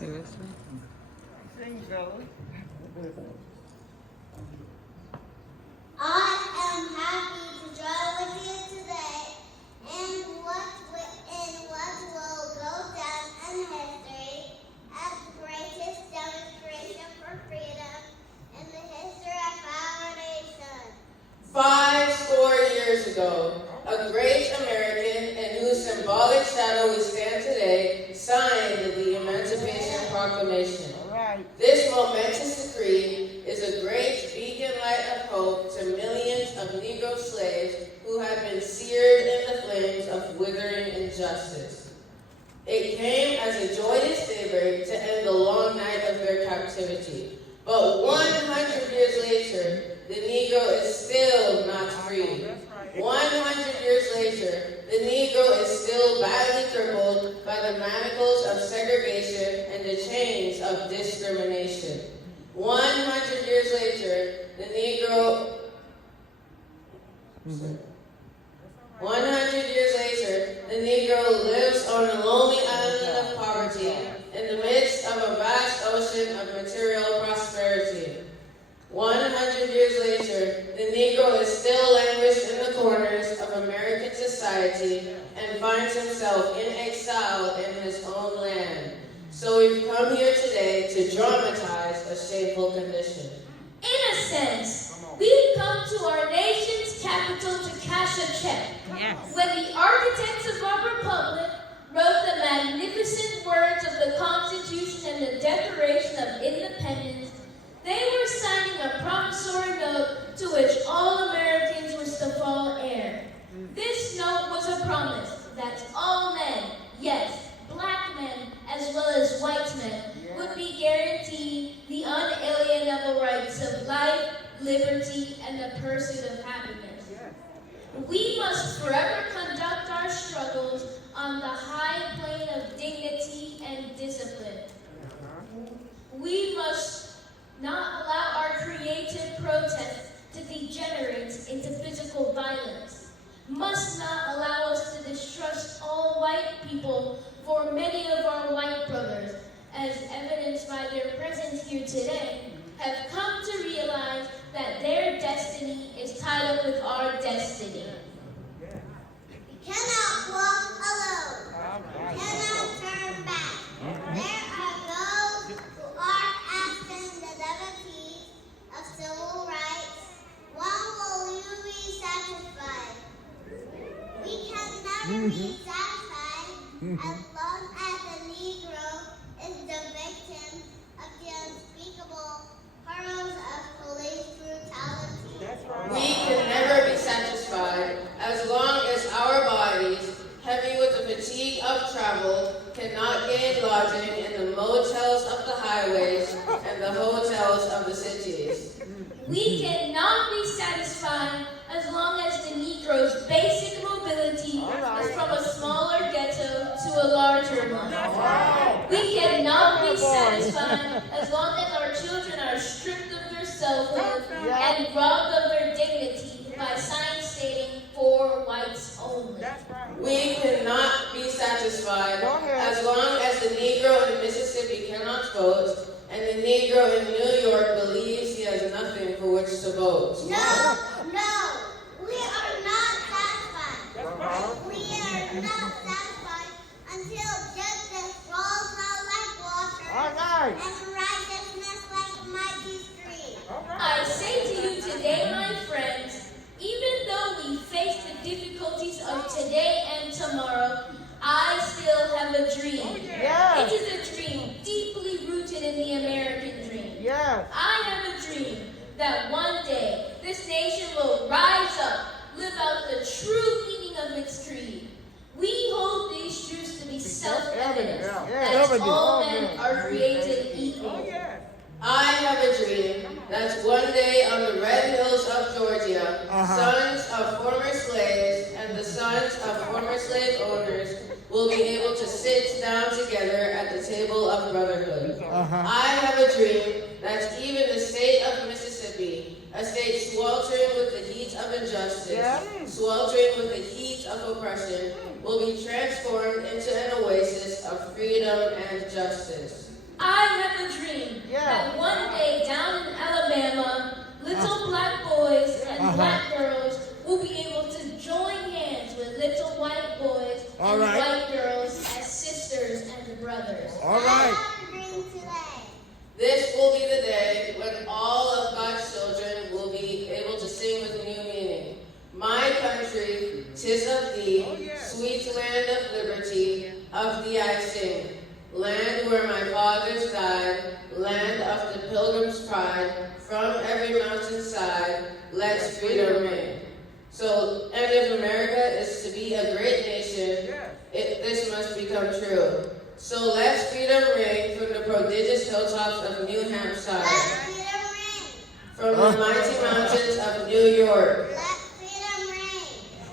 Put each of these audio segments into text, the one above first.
Sing, fellas. I am happy to join with you today in what will go down in history as the greatest demonstration for freedom in the history of our nation. 5 years ago, a great American in whose symbolic shadow we stand today signed the Emancipation Proclamation. This momentous decree is a great beacon light of hope to millions of Negro slaves who had been seared in the flames of withering injustice. It came as a joyous daybreak to end the long night of their captivity. But 100 years later, the Negro is still not free. 100 years later, the Negro is still badly crippled by the manacles of segregation and the chains of discrimination. 100 years later, the Negro... 100 years later, the Negro lives on a lonely island of poverty in the midst of a vast ocean of material prosperity. 100 years later, the Negro is still languished in the corners of American society and finds himself in exile in his own land. So we've come here today to dramatize a shameful condition. In a sense, we've come to our nation's capital to cash a check. Yes. When the architects of our republic wrote the magnificent words of the Constitution and the Declaration of Independence, they were signing a promissory note to which all Americans were to fall heir. This note was a promise that all men, yes, black men as well as white men, would be guaranteed the unalienable rights of life, liberty, and the pursuit of happiness. We must forever conduct our struggles on the high plane of dignity and discipline. We must not allow our creative protest to degenerate into physical violence. Must not allow us to distrust all white people, for many of our white brothers, as evidenced by their presence here today, have come to realize that their destiny is tied up with our destiny. We cannot walk alone. We cannot turn back. There are those who are asking the liberties of civil rights. When will you be satisfied? We can never be satisfied as long as the Negro is the victim of the unspeakable horrors of police brutality. We can never be satisfied as long as our bodies, heavy with the fatigue of travel, cannot gain lodging in the motels of the highways and the hotels of the cities. We cannot be satisfied as long as the Negro's basic mobility is from a smaller ghetto to a larger one. We cannot be satisfied as long as our children are stripped of their selfhood and robbed of their dignity by signs stating "for whites only." We cannot be satisfied as long as the Negro in Mississippi cannot vote and the Negro in New York believes he has nothing for which to vote. No, we are not satisfied. We are not satisfied until justice rolls out like water and righteousness like a mighty stream. I say to you today, my friends, even though we face the difficulties of today and tomorrow, I still have a dream. It is a dream deeply rooted in the American dream. I have a dream that one day this nation will rise up, live out the true meaning of its creed. We hold these truths to be self-evident, that all men are created equal. I have a dream that one day on the red hills of Georgia, sons of former slaves and the sons of former slave owners will be able to sit down together at the table of brotherhood. I have a dream that even the state of Mississippi, a state sweltering with the heat of injustice, sweltering with the heat of oppression, will be transformed into an oasis of freedom and justice. I have a dream that one day down in Alabama, little black boys and black girls will be able to join hands with little white boys and white girls as sisters and brothers. All right. This will be the day when all of God's children will be able to sing with new meaning. My country, 'tis of thee, sweet land of liberty, of thee I sing. Land where my fathers died, land of the pilgrim's pride, from every mountainside, let's freedom ring. So, and if America is to be a great nation, this must become true. So let's freedom ring from the prodigious hilltops of New Hampshire, Let freedom ring. from the mighty mountains of New York, Let freedom ring.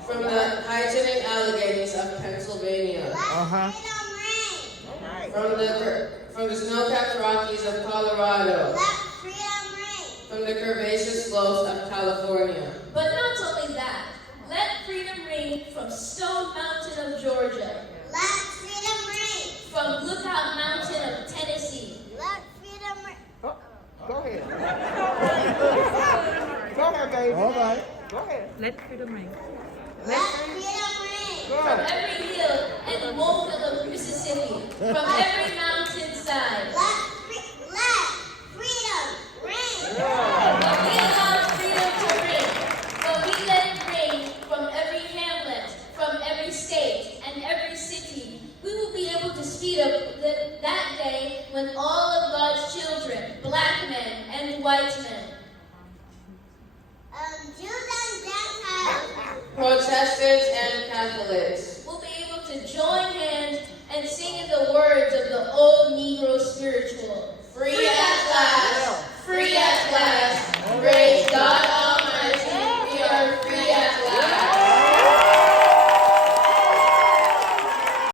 from the heightening Alleghenies of Pennsylvania, Let freedom ring. from the snow-capped Rockies of Colorado, Let freedom ring. from the curvaceous slopes of California. But not only that, let freedom ring from Stone Mountain of Georgia, Let freedom ring. from Lookout Mountain of Tennessee, Let freedom ring. Go ahead. Go ahead, baby. All right. Go ahead. Let freedom ring. Let freedom ring. Go from ahead. every hill and molehill of Mississippi, from every mountainside. Let freedom ring. But we allow freedom to ring, but we let it ring from every hamlet, from every state, and every city. We will be able to speed up that day when all of God's children, black men and white men, Jews and Gentiles. Protestants and Catholics, will be able to join hands and sing in the words of the old Negro spiritual.